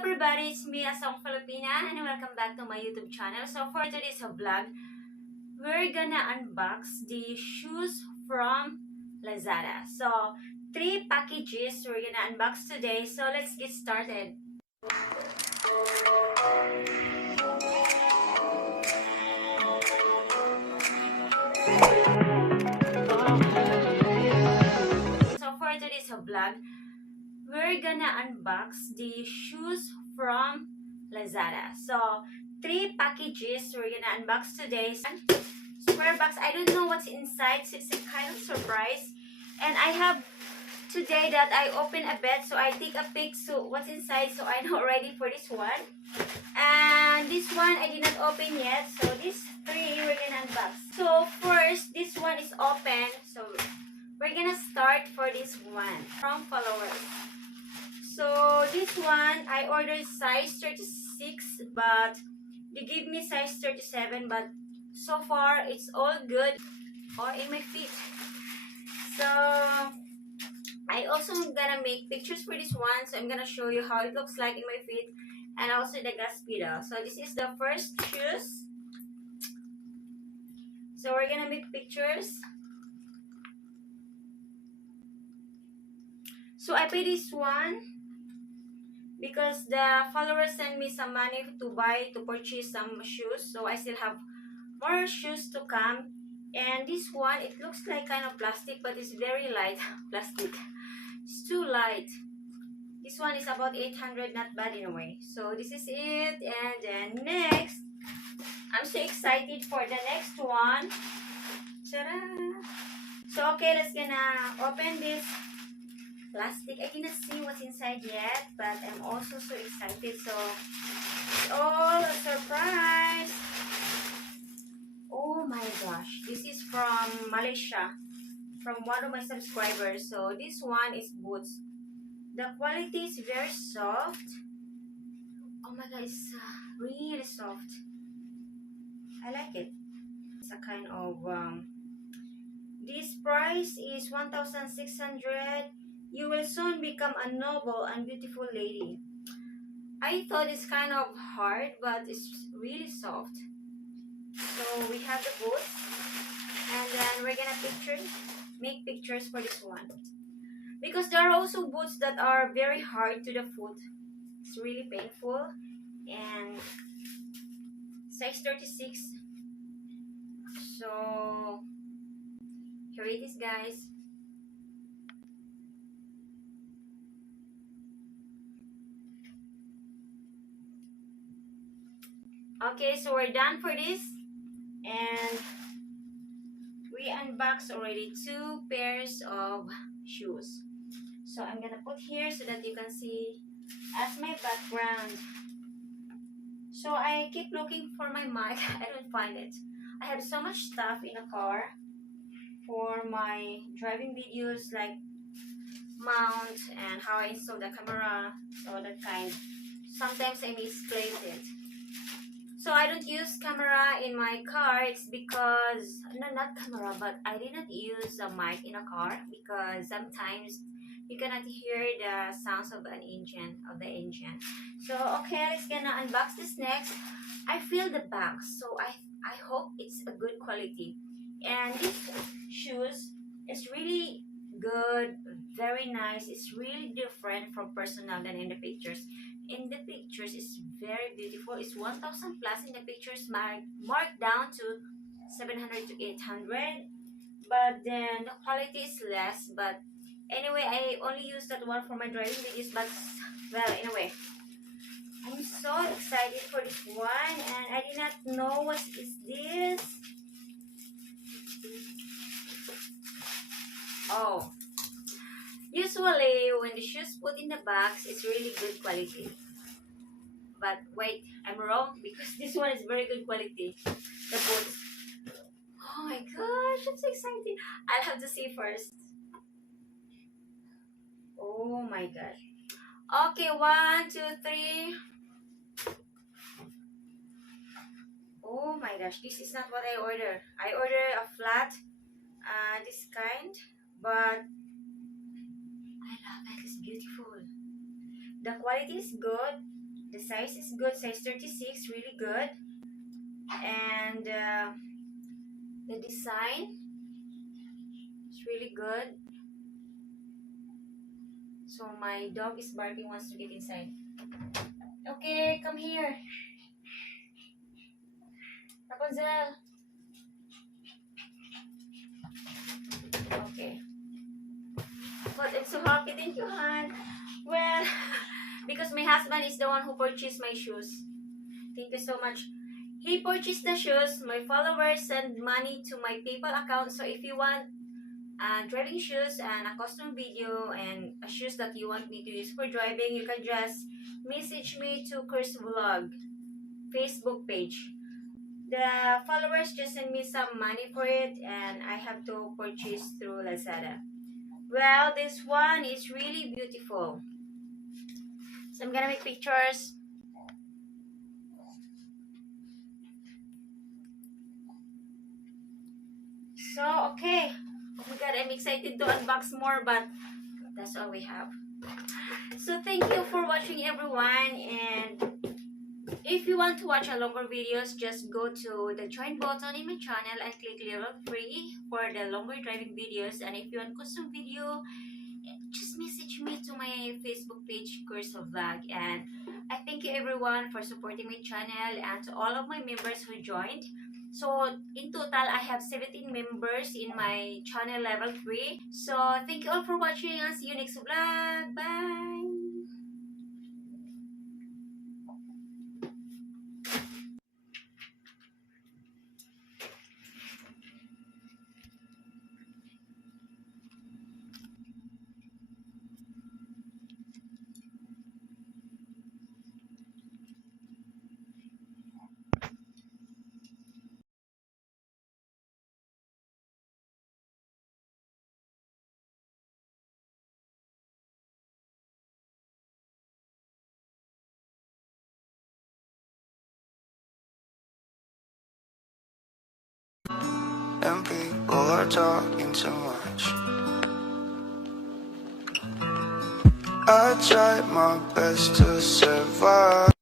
everybody, it's me, Filipina, and welcome back to my YouTube channel. So for today's vlog, we're gonna unbox the shoes from Lazada. So 3 packages we're gonna unbox today. So let's get started. So for today's vlog, we're gonna unbox the shoes from Lazada. So 3 packages we're gonna unbox today. Square box, I don't know what's inside, so it's a kind of surprise. And I have today that I open a bed, so I take a peek so what's inside, so I'm not ready for this one. And this one I did not open yet, so these 3 we're gonna unbox. So first, this one is open, so we're gonna start for this one from followers. So this one I ordered size 36, but they give me size 37, but so far it's all good or in my feet. So I also gonna make pictures for this one, so I'm gonna show you how it looks like in my feet and also the gas pedal. So this is the first shoes. So we're gonna make pictures. So I pay this one because the followers sent me some money to purchase some shoes, so I still have more shoes to come. And this one, it looks like kind of plastic, but it's very light plastic. It's too light. This one is about 800, not bad in a way. So this is it. And then next, I'm so excited for the next one. Ta-da! So okay, let's gonna open this plastic. I didn't see what's inside yet, but I'm also so excited. So it's all a surprise. Oh my gosh, this is from Malaysia, from one of my subscribers. So this one is boots. The quality is very soft. Oh my god, it's really soft. I like it. It's a kind of this price is 1,600. You will soon become a noble and beautiful lady. I thought it's kind of hard, but it's really soft. So we have the boots, and then we're gonna make pictures for this one, because there are also boots that are very hard to the foot. It's really painful. And size 36. So here it is, guys. Okay, so we're done for this, and we unboxed already 2 pairs of shoes. So I'm gonna put here so that you can see as my background. So I keep looking for my mic. I don't find it. I have so much stuff in the car for my driving videos, like mount and how I install the camera, so that kind. Sometimes I misplace it. So I don't use camera in my car. It's because, no, not camera, but I didn't use a mic in a car because sometimes you cannot hear the sounds of the engine. So okay, let's gonna unbox this next. I feel the box, so I hope it's a good quality. And this shoes is really good, very nice. It's really different from personal than in the pictures. In the pictures, it's very beautiful. It's 1,000 plus in the pictures, marked down to 700 to 800. But then the quality is less. But anyway, I only use that one for my driving videos. But well, anyway, I'm so excited for this one, and I did not know what is this. Oh, usually when the shoes put in the box, it's really good quality. But wait, I'm wrong, because this one is very good quality. The boots. Oh my gosh, I'm so excited. I'll have to see first. Oh my gosh. Okay, 1, 2, 3. Oh my gosh, this is not what I ordered. I ordered a flat, this kind, but I love it. It's beautiful. The quality is good. The size is good, size 36, really good. And the design is really good. So my dog is barking, wants to get inside. Okay, come here. Rapunzel. Okay. But I'm so happy. Thank you, hon. Well, because my husband is the one who purchased my shoes. Thank you so much. He purchased the shoes. My followers send money to my PayPal account. So if you want driving shoes and a custom video and a shoes that you want me to use for driving, you can just message me to Curse Vlog Facebook page. The followers just send me some money for it and I have to purchase through Lazada. Well, this one is really beautiful. So I'm gonna make pictures. So, okay. Oh my god, I'm excited to unbox more, but that's all we have. So, thank you for watching, everyone. And if you want to watch a longer videos, just go to the join button in my channel and click level 3 for the longer driving videos. And if you want custom video, just message me to my Facebook page, Curse Vlog. And I thank you everyone for supporting my channel and to all of my members who joined. So in total, I have 17 members in my channel level 3. So thank you all for watching and see you next vlog. Bye! And people are talking too much. I tried my best to survive.